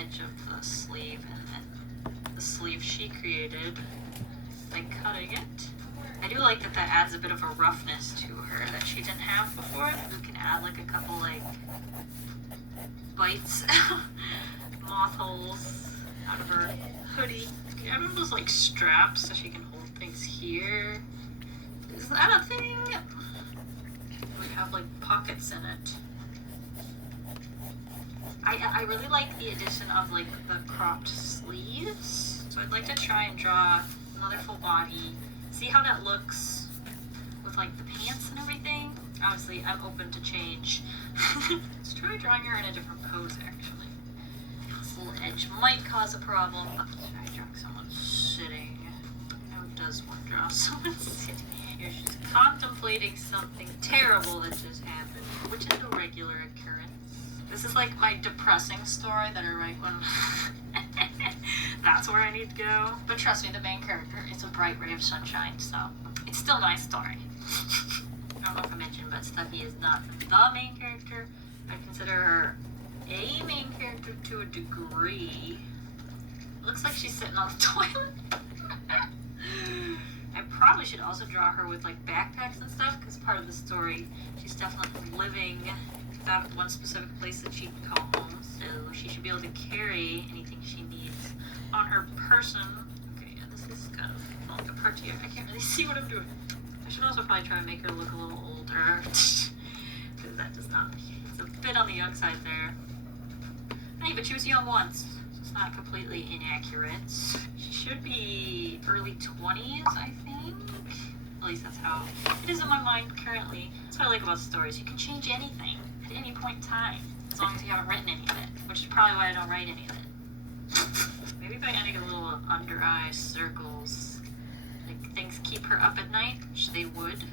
edge of the sleeve and then the sleeve she created by cutting it. I do like that adds a bit of a roughness to her that she didn't have before. We can add like a couple like bites, moth holes out of her hoodie. I have those like straps so she can hold things here. Is that a thing? We have like pockets in it. I really like the addition of like the cropped sleeves. So I'd like to try and draw another full body. See how that looks with like the pants and everything. Obviously I'm open to change. Let's try drawing her in a different pose actually. This little edge might cause a problem. Let's try drawing someone sitting. Who does want to draw someone sitting? Here she's contemplating something terrible that just happened, which is a regular occurrence. This is like my depressing story that I write when that's where I need to go. But trust me, the main character is a bright ray of sunshine, so it's still my story. I don't know if I mentioned, but Stucky is not the main character. I consider her a main character to a degree. Looks like she's sitting on the toilet. I probably should also draw her with like backpacks and stuff, because part of the story, she's definitely living that one specific place that she can call home, so she should be able to carry anything she needs on her person. Okay, yeah, this is kind of falling apart here. I can't really see what I'm doing. I should also probably try and make her look a little older, because that does not, it's a bit on the young side there. Hey, but she was young once, so it's not completely inaccurate. She should be early 20s, I think. At least that's how it is in my mind currently. That's what I like about stories. You can change anything at any point in time, as long as you haven't written any of it, which is probably why I don't write any of it. Maybe by adding a little under eye circles, like things keep her up at night, which they would.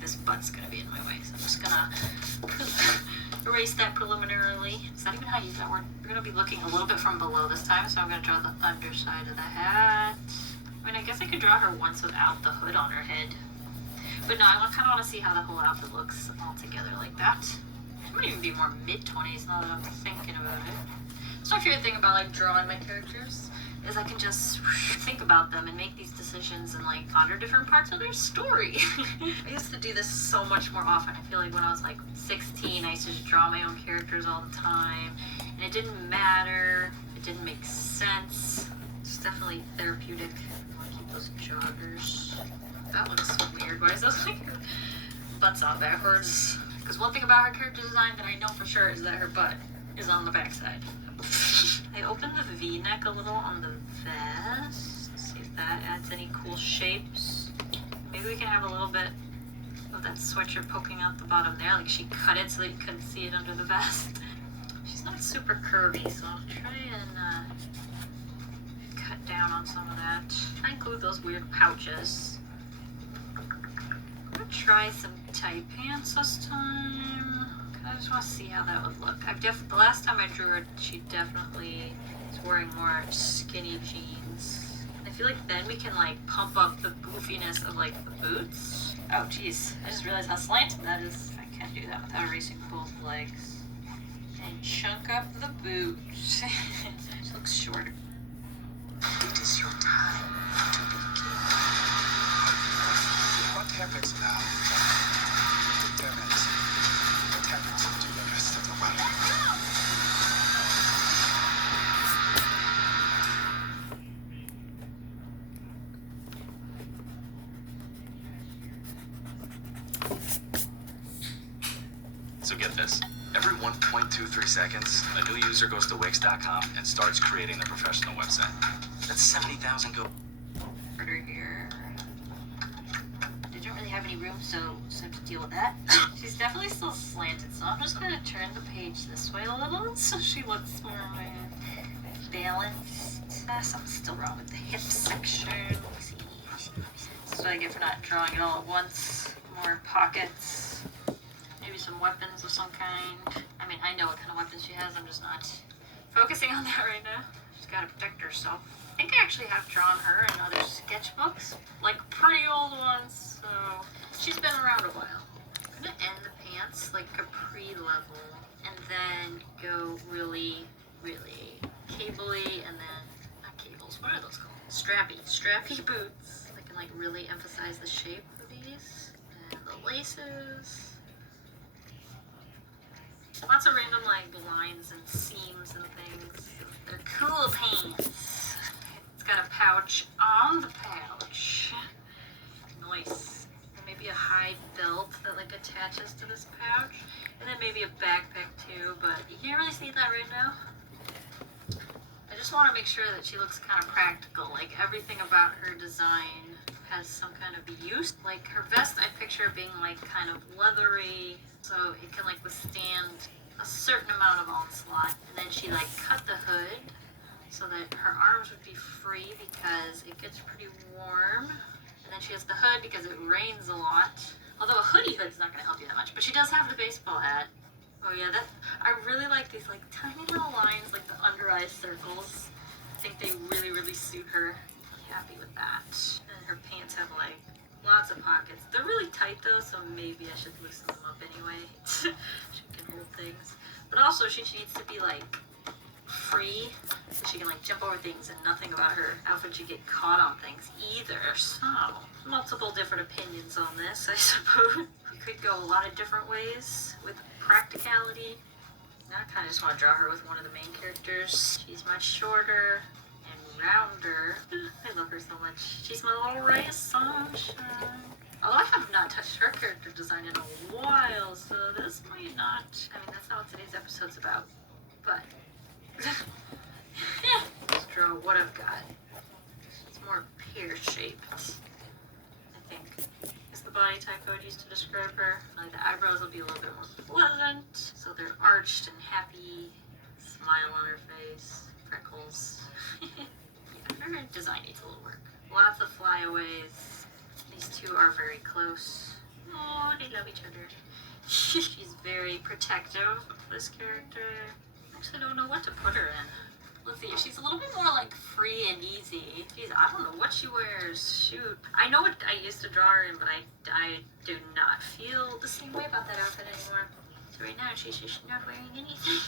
This butt's gonna be in my way, so I'm just gonna erase that preliminarily. Is that even how you use that word? We're gonna be looking a little bit from below this time, so I'm gonna draw the underside of the hat. I mean, I guess I could draw her once without the hood on her head. But no, I kind of want to see how the whole outfit looks all together like that. It might even be more mid-20s now that I'm thinking about it. So my favorite thing about like drawing my characters is I can just think about them and make these decisions and like ponder different parts of their story. I used to do this so much more often. I feel like when I was like 16, I used to just draw my own characters all the time. And it didn't matter. It didn't make sense. It's definitely therapeutic. I want to keep those joggers. That looks weird. Why is those like her butt's out backwards? Because one thing about her character design that I know for sure is that her butt is on the backside. I opened the V-neck a little on the vest. Let's see if that adds any cool shapes. Maybe we can have a little bit of that sweatshirt poking out the bottom there. Like she cut it so that you couldn't see it under the vest. She's not super curvy, so I'll try and cut down on some of that. Try and include those weird pouches. I'm gonna try some tight pants this time. I just want to see how that would look. The last time I drew her, she definitely is wearing more skinny jeans. I feel like then we can like pump up the goofiness of like the boots. Oh geez, I just realized how slanted that is. I can't do that without erasing both legs. And chunk up the boot. It looks shorter. It is your time to begin. What happens now determines what happens to the rest of the world. So get this. Every 1.23 seconds, a new user goes to Wix.com and starts creating their professional website. That's 70,000 go. Order here. Didn't really have any room, so have to deal with that. She's definitely still slanted, so I'm just gonna turn the page this way a little so she looks more balanced. Something's still wrong with the hip section. Let's see. That's what I get for not drawing it all at once. More pockets. Maybe some weapons of some kind. I mean, I know what kind of weapons she has, I'm just not focusing on that right now. She's gotta protect herself. I think I actually have drawn her in other sketchbooks, like pretty old ones, so she's been around a while. I'm gonna end the pants like capri level, and then go really, really strappy boots. I can like really emphasize the shape of these. And the laces. Lots of random like lines and seams and things. They're cool pants. It's got a pouch on the pouch. Nice. And maybe a high belt that like attaches to this pouch. And then maybe a backpack too, but you can't really see that right now. I just want to make sure that she looks kind of practical. Like everything about her design has some kind of use. Like her vest, I picture being like kind of leathery, so it can like withstand a certain amount of onslaught. And then she like cut the hood so that her arms would be free because it gets pretty warm. And then she has the hood because it rains a lot. Although a hoodie hood's not going to help you that much. But she does have the baseball hat. Oh yeah, I really like these like tiny little lines, like the under eye circles. I think they really, really suit her. Happy with that. And her pants have like lots of pockets. They're really tight though, so maybe I should loosen them up anyway. She can hold things. But also she needs to be like free, so she can like jump over things, and nothing about her outfit should get caught on things either. So multiple different opinions on this, I suppose. You could go a lot of different ways with practicality. Now I kind of just want to draw her with one of the main characters. She's much shorter and rounder. I love her so much. She's my little ray of sunshine. Although I have not touched her character design in a while, so this might not... I mean, that's not what today's episode's about. But... let's draw what I've got. It's more pear-shaped, I think. Is the body type I would use to describe her. Like the eyebrows will be a little bit more pleasant. So they're arched and happy. Smile on her face. Freckles. Yeah, her design needs a little work. Lots of flyaways. These two are very close. Oh, they love each other. She's very protective of this character. I actually don't know what to put her in. Let's see, she's a little bit more like free and easy. Jeez, I don't know what she wears. Shoot. I know what I used to draw her in, but I do not feel the same way about that outfit anymore. So right now she's just not wearing anything.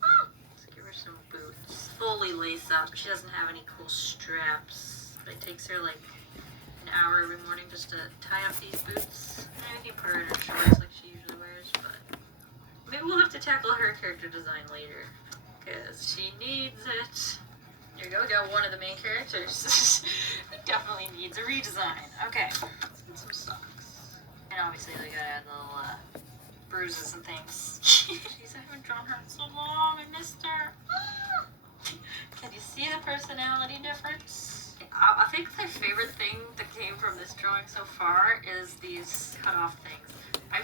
Let's give her some boots. Fully lace up. She doesn't have any cool straps. But it takes her like an hour every morning just to tie up these boots. And we can put her in her shorts like she usually wears, but maybe we'll have to tackle her character design later. Because she needs it. Here we go, we got one of the main characters. Who definitely needs a redesign. Okay, let's get some socks. And obviously we gotta add little bruises and things. Jeez, I haven't drawn her in so long, I missed her. Can you see the personality difference? I think my favorite thing that came from this drawing so far is these cut-off things. I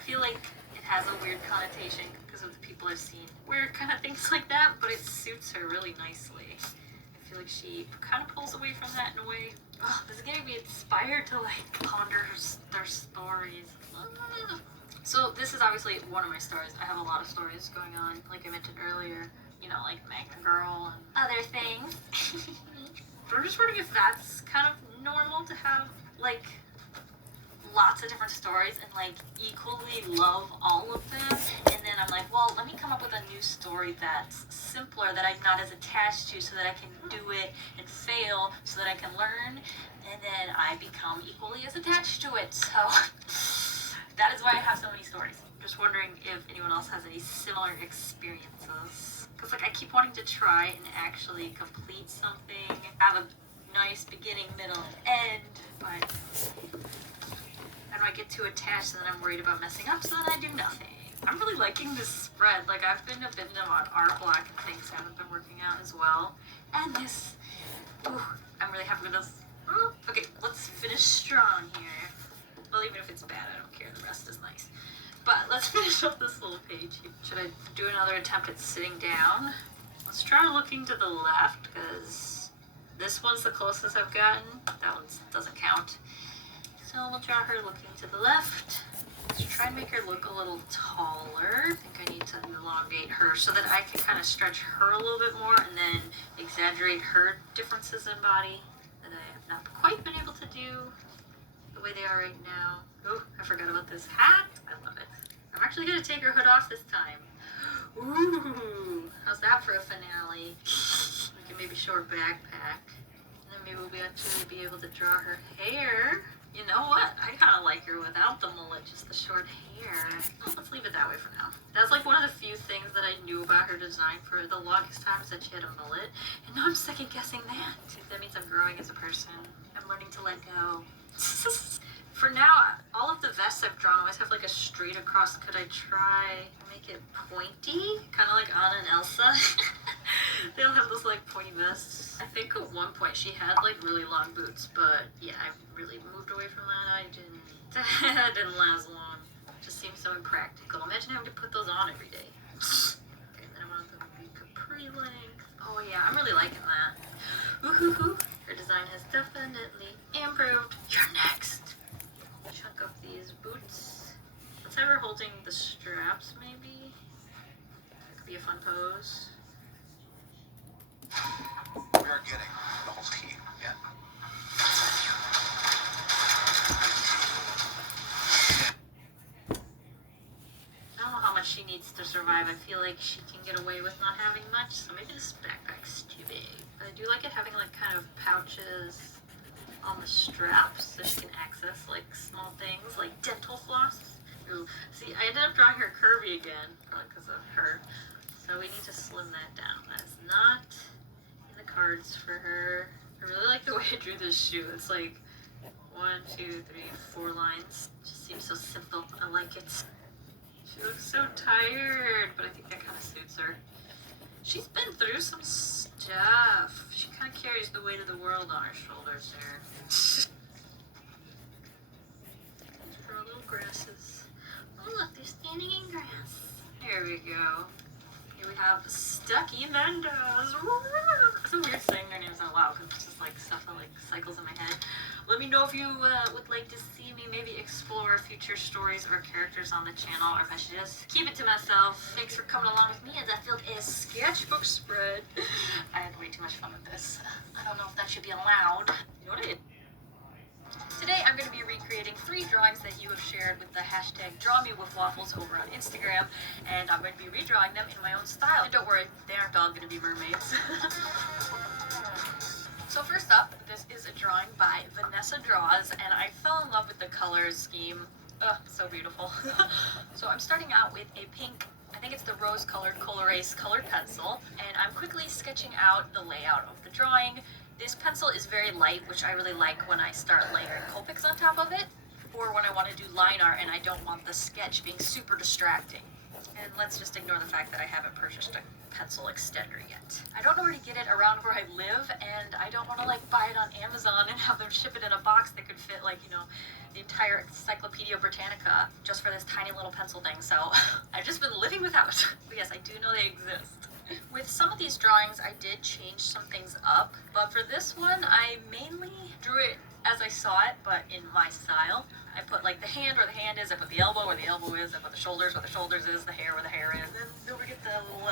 feel like it has a weird connotation because of the people I've seen wear kind of things like that, but it suits her really nicely. I feel like she kind of pulls away from that in a way. Oh, this is getting me inspired to like ponder their stories. So this is obviously one of my stories. I have a lot of stories going on, like I mentioned earlier. You know, like Magna Girl and other things. But I'm just wondering if that's kind of normal to have like lots of different stories and like equally love all of them, and then I'm like, well, let me come up with a new story that's simpler, that I'm not as attached to, so that I can do it and fail, so that I can learn, and then I become equally as attached to it. So that is why I have so many stories. I'm just wondering if anyone else has any similar experiences, because like I keep wanting to try and actually complete something, have a nice beginning, middle, and end, but I don't get too attached, and then I'm worried about messing up, so then I do nothing. I'm really liking this spread. Like, I've been a bit on art block and things haven't been working out as well. And this, ooh, I'm really happy with this. Ooh, okay, let's finish strong here. Well, even if it's bad, I don't care. The rest is nice. But let's finish up this little page here. Should I do another attempt at sitting down? Let's try looking to the left, because this one's the closest I've gotten. That one doesn't count. So we'll draw her looking to the left. Let's try and make her look a little taller. I think I need to elongate her so that I can kind of stretch her a little bit more and then exaggerate her differences in body that I have not quite been able to do the way they are right now. Oh, I forgot about this hat. I love it. I'm actually going to take her hood off this time. Ooh, how's that for a finale? We can maybe show her backpack. And then maybe we'll actually be able to draw her hair. You know what? I kind of like her without the mullet, just the short hair. Let's leave it that way for now. That's like one of the few things that I knew about her design for the longest time, is that she had a mullet. And now I'm second guessing that. That means I'm growing as a person. I'm learning to let go. For now, all of the vests I've drawn always have like a straight across. Could I try make it pointy? Kind of like Anna and Elsa. They'll have those like pointy vests. I think at one point she had like really long boots, but yeah, I really moved away from that. I didn't. That didn't last long. It just seems so impractical. Imagine having to put those on every day. Okay, and then I want them to be capri length. Oh yeah, I'm really liking that. Woohoo! Her design has definitely improved. You're next. Chunk up these boots. Let's have her holding the straps, maybe. That could be a fun pose. We are getting the whole team. Yeah. I don't know how much she needs to survive. I feel like she can get away with not having much, so maybe this backpack's too big. But I do like it having like kind of pouches on the straps so she can access like small things like dental floss. Ooh. See, I ended up drawing her curvy again, probably because of her. So we need to slim that down. That is not in the cards for her. I really like the way I drew this shoe. It's like 1, 2, 3, 4 lines. Just seems so simple. I like it. She looks so tired, but I think that kind of suits her. She's been through some stuff. She kind of carries the weight of the world on her shoulders there. Grow little grasses. Oh look, they're standing in grass. There we go. Here we have Stucky Mendes. Woo! It's so weird saying their names out loud because it's just like stuff that like cycles in my head. Let me know if you would like to see me maybe explore future stories or characters on the channel, or if I should just keep it to myself. Thanks for coming along with me as I filled a sketchbook spread. I had way too much fun with this. I don't know if that should be allowed. You know what I did? Today I'm going to be recreating 3 drawings that you have shared with the hashtag DrawMeWithWaffles over on Instagram, and I'm going to be redrawing them in my own style. And don't worry, they aren't all going to be mermaids. So first up, this is a drawing by Vanessa Draws, and I fell in love with the color scheme. Ugh, so beautiful. So I'm starting out with a pink, I think it's the rose-colored Colorace colored pencil, and I'm quickly sketching out the layout of the drawing. This pencil is very light, which I really like when I start layering Copics on top of it, or when I want to do line art and I don't want the sketch being super distracting. And let's just ignore the fact that I haven't purchased a pencil extender yet. I don't know where to get it around where I live, and I don't want to like buy it on Amazon and have them ship it in a box that could fit like, you know, the entire Encyclopedia Britannica just for this tiny little pencil thing. So I've just been living without. But yes, I do know they exist. With some of these drawings, I did change some things up, but for this one, I mainly drew it as I saw it, but in my style. I put like the hand where the hand is, I put the elbow where the elbow is, I put the shoulders where the shoulders is, the hair where the hair is, and don't forget the little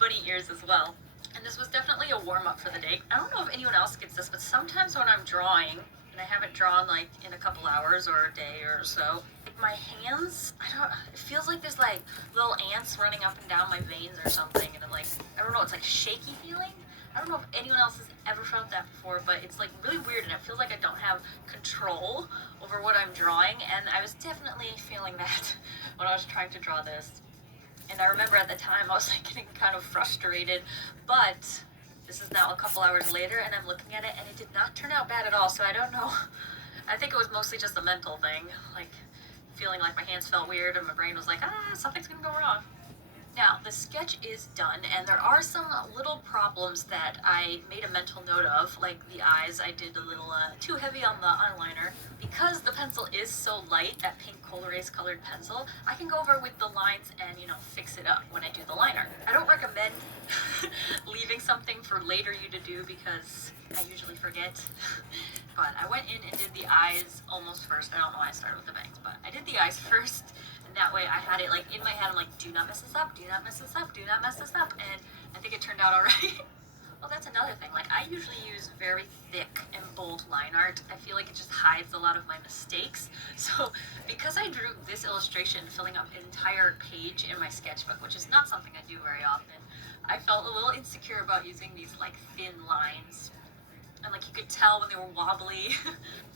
bunny ears as well. And this was definitely a warm-up for the day. I don't know if anyone else gets this, but sometimes when I'm drawing, and I haven't drawn like in a couple hours or a day or so, like my hands, it feels like there's like little ants running up and down my veins or something, and I'm like, I don't know, it's like shaky feeling. I don't know if anyone else has ever felt that before, but it's like really weird, and it feels like I don't have control over what I'm drawing, and I was definitely feeling that when I was trying to draw this. And I remember at the time I was like getting kind of frustrated, but this is now a couple hours later, and I'm looking at it, and it did not turn out bad at all, so I don't know. I think it was mostly just a mental thing, like feeling like my hands felt weird, and my brain was like, something's gonna go wrong. Now, the sketch is done, and there are some little problems that I made a mental note of, like the eyes. I did a little too heavy on the eyeliner. Because the pencil is so light, that pink Colorace colored pencil, I can go over with the lines and, you know, fix it up when I do the liner. I don't recommend leaving something for later you to do because I usually forget. But I went in and did the eyes almost first. I don't know why I started with the bangs, but I did the eyes first. And that way I had it like in my head, I'm like, do not mess this up, do not mess this up, do not mess this up. And I think it turned out all right. Well, that's another thing. Like, I usually use very thick and bold line art. I feel like it just hides a lot of my mistakes. So because I drew this illustration filling up an entire page in my sketchbook, which is not something I do very often, I felt a little insecure about using these like thin lines. and like you could tell when they were wobbly.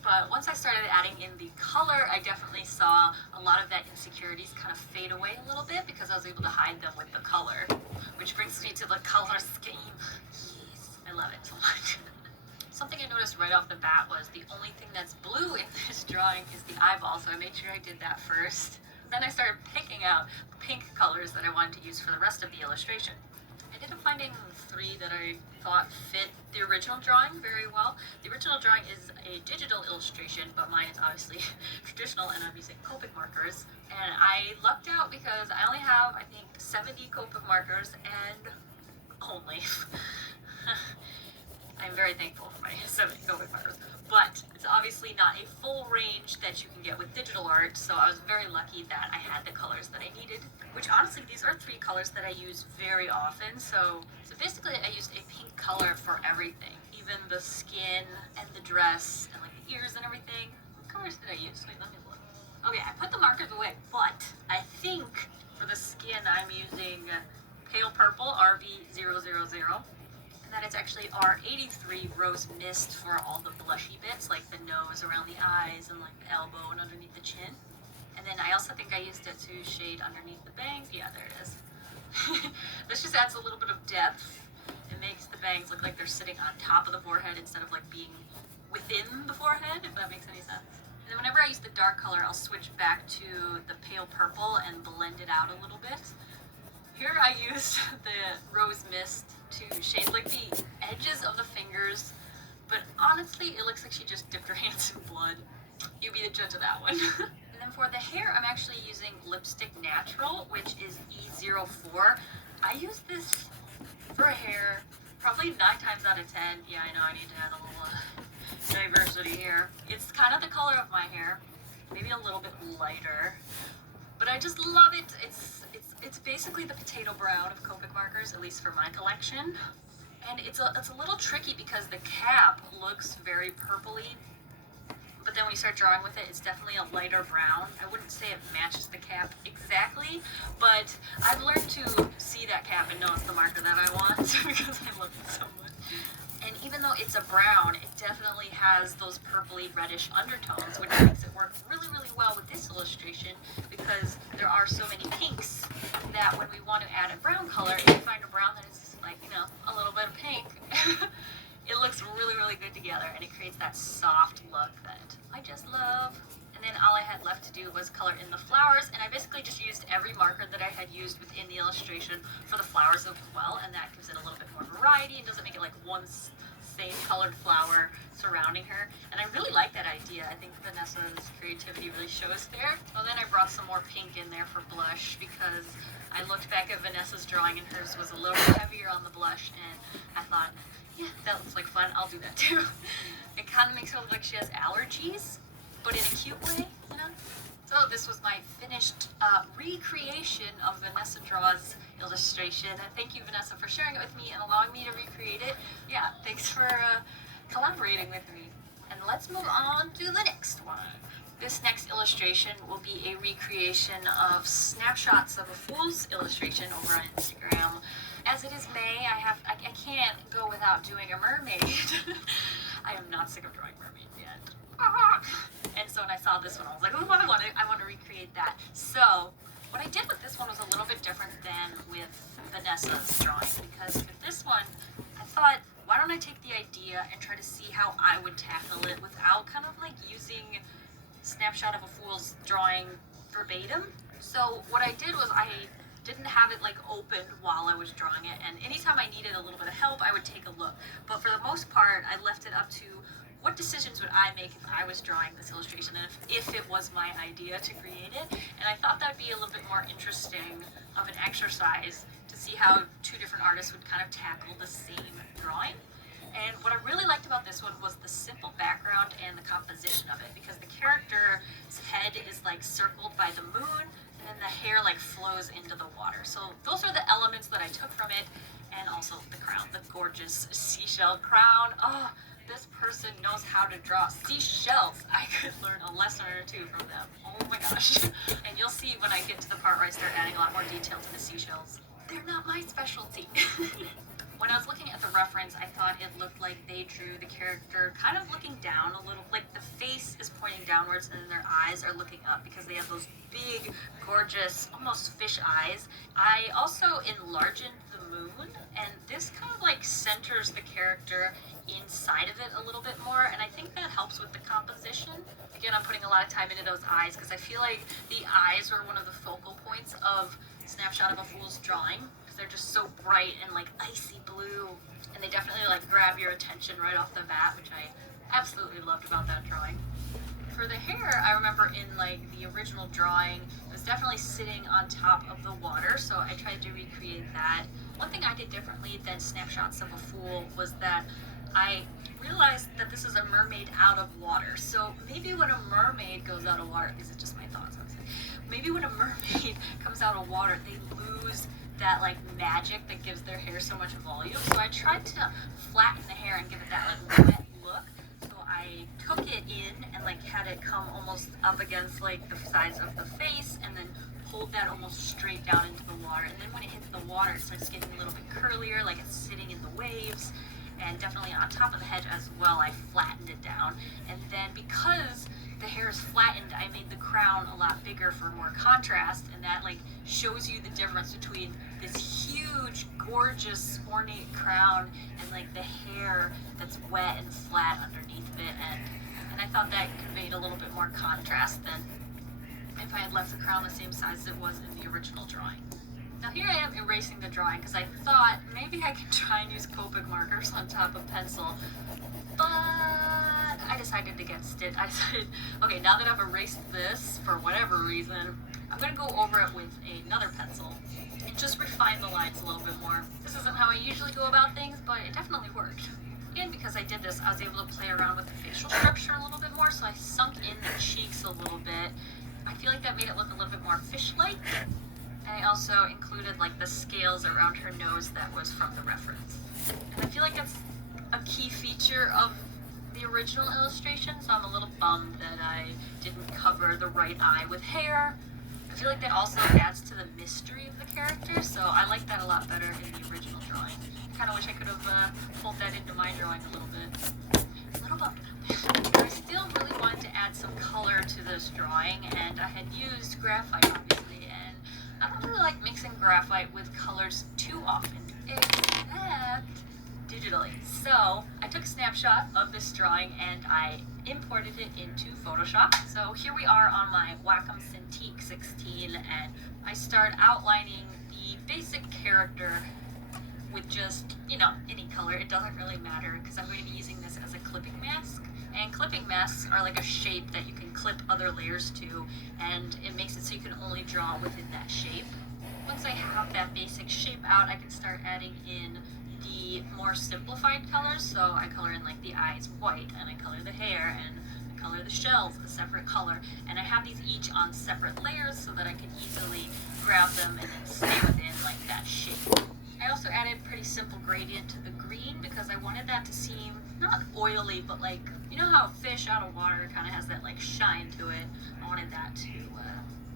But once I started adding in the color, I definitely saw a lot of that insecurities kind of fade away a little bit because I was able to hide them with the color. Which brings me to the color scheme. Yes, I love it so much. Something I noticed right off the bat was the only thing that's blue in this drawing is the eyeball, so I made sure I did that first. Then I started picking out pink colors that I wanted to use for the rest of the illustration. I ended up finding 3 that I thought fit the original drawing very well. The original drawing is a digital illustration, but mine is obviously traditional and I'm using Copic markers. And I lucked out because I only have, I think, 70 Copic markers and only. I'm very thankful for my 70 Copic markers, but it's obviously not a full range that you can get with digital art, so I was very lucky that I had the colors that I needed, which honestly, these are 3 colors that I use very often, so basically I used a pink color for everything, even the skin and the dress and like the ears and everything. What colors did I use? Wait, let me look. Okay, I put the markers away, but I think for the skin I'm using pale purple RV000. And that it's actually R83 Rose Mist for all the blushy bits, like the nose around the eyes and like the elbow and underneath the chin. And then I also think I used it to shade underneath the bangs. Yeah, there it is. This just adds a little bit of depth. It makes the bangs look like they're sitting on top of the forehead instead of like being within the forehead, if that makes any sense. And then whenever I use the dark color, I'll switch back to the pale purple and blend it out a little bit. Here I used the Rose Mist to shade like the edges of the fingers, but honestly it looks like she just dipped her hands in blood. You be the judge of that one. And then for the hair, I'm actually using Lipstick Natural, which is E04. I use this for hair probably 9 times out of 10. Yeah, I know I need to add a little diversity here. It's kind of the color of my hair, maybe a little bit lighter, but I just love it. It's basically the potato brown of Copic markers, at least for my collection. And it's a little tricky because the cap looks very purpley, but then when you start drawing with it, it's definitely a lighter brown. I wouldn't say it matches the cap exactly, but I've learned to see that cap and know it's the marker that I want because I love it so much. And even though it's a brown, it definitely has those purpley reddish undertones, which makes it work really, really well with this illustration because there are so many pinks that when we want to add a brown color, if we find a brown that is like, you know, a little bit of pink, it looks really, really good together and it creates that soft look that I just love. And then all I had left to do was color in the flowers, and I basically just used every marker that I had used within the illustration for the flowers as well, and that gives it a little bit more variety and doesn't make it like one same colored flower surrounding her. And I really like that idea. I think Vanessa's creativity really shows there. Well, then I brought some more pink in there for blush because I looked back at Vanessa's drawing and hers was a little heavier on the blush, and I thought, yeah, that looks like fun, I'll do that too. It kind of makes her look like she has allergies, but in a cute way, you know? So this was my finished recreation of Vanessa Draw's illustration. Thank you, Vanessa, for sharing it with me and allowing me to recreate it. Yeah, thanks for collaborating with me. And let's move on to the next one. This next illustration will be a recreation of snapshots of a fool's illustration over on Instagram. As it is May, I can't go without doing a mermaid. I am not sick of drawing mermaids yet. And so when I saw this one, I was like, oh, I want to recreate that. So what I did with this one was a little bit different than with Vanessa's drawing, because with this one, I thought, why don't I take the idea and try to see how I would tackle it without kind of like using snapshot of a fool's drawing verbatim. So what I did was I didn't have it like opened while I was drawing it, and anytime I needed a little bit of help, I would take a look. But for the most part, I left it up to what decisions would I make if I was drawing this illustration, and if it was my idea to create it. And I thought that would be a little bit more interesting of an exercise to see how 2 different artists would kind of tackle the same drawing. And what I really liked about this one was the simple background and the composition of it, because the character's head is like circled by the moon, and then the hair like flows into the water. So those are the elements that I took from it, and also the crown, the gorgeous seashell crown. Oh, this person knows how to draw seashells. I could learn a lesson or 2 from them. Oh my gosh. And you'll see when I get to the part where I start adding a lot more detail to the seashells. They're not my specialty. When I was looking at the reference, I thought it looked like they drew the character kind of looking down a little, like the face is pointing downwards and then their eyes are looking up because they have those big, gorgeous, almost fish eyes. I also enlarged the moon, and this kind of like centers the character inside of it a little bit more, and I think that helps with the composition. Again, I'm putting a lot of time into those eyes because I feel like the eyes were one of the focal points of Snapshot of a Fool's drawing, because they're just so bright and like icy blue, and they definitely like grab your attention right off the bat, which I absolutely loved about that drawing. For the hair, I remember in like the original drawing, it was definitely sitting on top of the water, so I tried to recreate that. One thing I did differently than Snapshots of a Fool was that I realized that this is a mermaid out of water. So maybe when a mermaid goes out of water, is it just my thoughts? Maybe when a mermaid comes out of water, they lose that like magic that gives their hair so much volume. So I tried to flatten the hair and give it that like wet look. So I took it in and like had it come almost up against like the sides of the face, and then pulled that almost straight down into the water. And then when it hits the water, it starts getting a little bit curlier, like it's sitting in the waves. And definitely on top of the head as well, I flattened it down. And then because the hair is flattened, I made the crown a lot bigger for more contrast, and that like shows you the difference between this huge, gorgeous, ornate crown and like the hair that's wet and flat underneath it. And I thought that conveyed a little bit more contrast than if I had left the crown the same size as it was in the original drawing. Now here I am erasing the drawing because I thought maybe I could try and use Copic markers on top of pencil, but I decided against it. I decided, okay, now that I've erased this for whatever reason, I'm going to go over it with another pencil and just refine the lines a little bit more. This isn't how I usually go about things, but it definitely worked. And because I did this, I was able to play around with the facial structure a little bit more, so I sunk in the cheeks a little bit. I feel like that made it look a little bit more fish-like. And I also included like the scales around her nose that was from the reference. And I feel like that's a key feature of the original illustration, so I'm a little bummed that I didn't cover the right eye with hair. I feel like that also adds to the mystery of the character, so I like that a lot better in the original drawing. I kind of wish I could have pulled that into my drawing a little bit. A little bummed about that. I still really wanted to add some color to this drawing, and I had used graphite obviously, and I don't really like mixing graphite with colors too often, except digitally. So I took a snapshot of this drawing and I imported it into Photoshop. So here we are on my Wacom Cintiq 16, and I start outlining the basic character with just, you know, any color. It doesn't really matter because I'm going to be using this as a clipping mask. And clipping masks are like a shape that you can clip other layers to, and it makes it so you can only draw within that shape. Once I have that basic shape out, I can start adding in the more simplified colors. So I color in like the eyes white, and I color the hair, and I color the shells a separate color. And I have these each on separate layers so that I can easily grab them and then stay within like that shape. I also added pretty simple gradient to the green because I wanted that to seem not oily, but like, you know how fish out of water kind of has that like shine to it. I wanted that to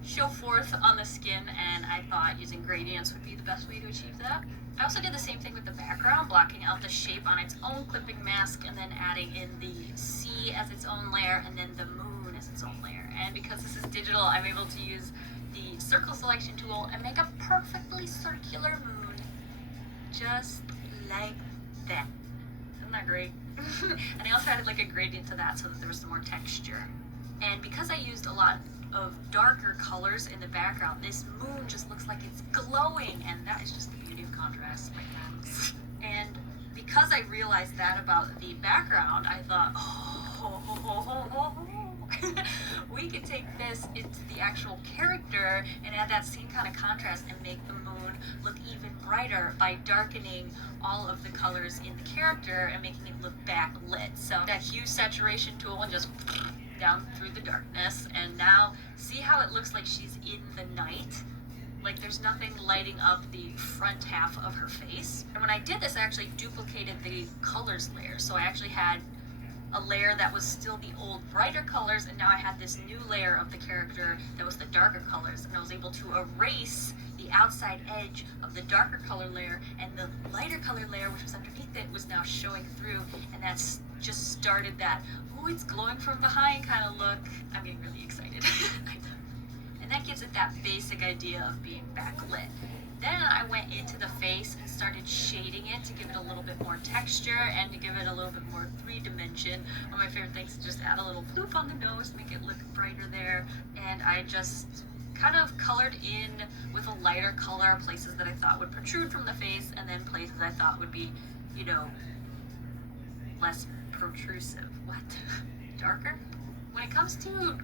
show forth on the skin, and I thought using gradients would be the best way to achieve that. I also did the same thing with the background, blocking out the shape on its own clipping mask and then adding in the sea as its own layer and then the moon as its own layer. And because this is digital, I'm able to use the circle selection tool and make a perfectly circular moon just like that. Isn't that great? And I also added like a gradient to that so that there was some more texture. And because I used a lot of darker colors in the background, this moon just looks like it's glowing, and that is just the beauty of contrast, my friends. And because I realized that about the background, I thought, we could take this into the actual character and add that same kind of contrast and make the moon look even brighter by darkening all of the colors in the character and making it look backlit. So that hue saturation tool and just down through the darkness, and now see how it looks like she's in the night? Like there's nothing lighting up the front half of her face. And when I did this, I actually duplicated the colors layer. So I actually had a layer that was still the old brighter colors, and now I had this new layer of the character that was the darker colors, and I was able to erase the outside edge of the darker color layer, and the lighter color layer, which was underneath it, was now showing through, and that's just started that, oh, it's glowing from behind kind of look. I'm getting really excited. And that gives it that basic idea of being backlit. Then I went into the face and started shading it to give it a little bit more texture and to give it a little bit more 3-dimension. One of my favorite things is just add a little bloop on the nose, make it look brighter there. And I just kind of colored in with a lighter color places that I thought would protrude from the face, and then places I thought would be, you know, less protrusive. What? Darker? When it comes to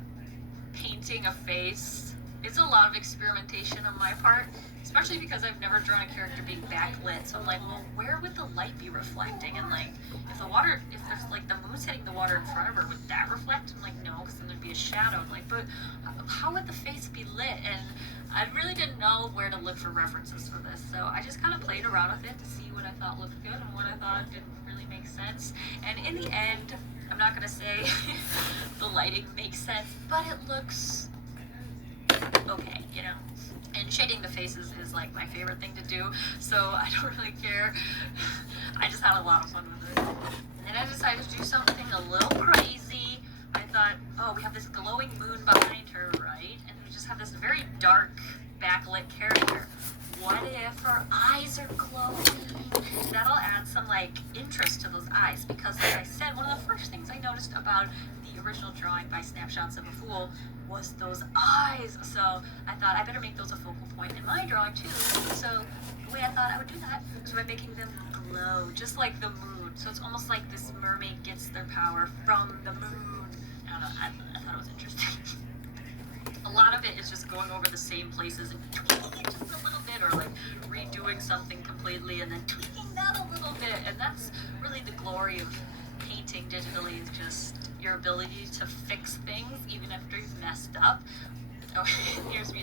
painting a face, it's a lot of experimentation on my part, especially because I've never drawn a character being backlit. So I'm like, well, where would the light be reflecting? And like, if there's like the moon's hitting the water in front of her, would that reflect? I'm like, no, because then there'd be a shadow. I'm like, but how would the face be lit? And I really didn't know where to look for references for this. So I just kind of played around with it to see what I thought looked good and what I thought didn't really make sense. And in the end, I'm not gonna say the lighting makes sense, but it looks okay, you know. And shading the faces is like my favorite thing to do, so I don't really care. I just had a lot of fun with it. And then I decided to do something a little crazy. I thought, oh, we have this glowing moon behind her, right? And we just have this very dark backlit character. What if her eyes are glowing? That'll add some like interest to those eyes, because like I said, one of the first things I noticed about the original drawing by Snapshots of a Fool was those eyes. So I thought I better make those a focal point in my drawing too. So the way I thought I would do that was by making them glow, just like the moon. So it's almost like this mermaid gets their power from the moon. I don't know, I thought it was interesting. A lot of it is just going over the same places and tweaking it just a little bit, or like redoing something completely and then tweaking that a little bit. And that's really the glory of painting digitally, is just your ability to fix things even after you've messed up. Oh, here's me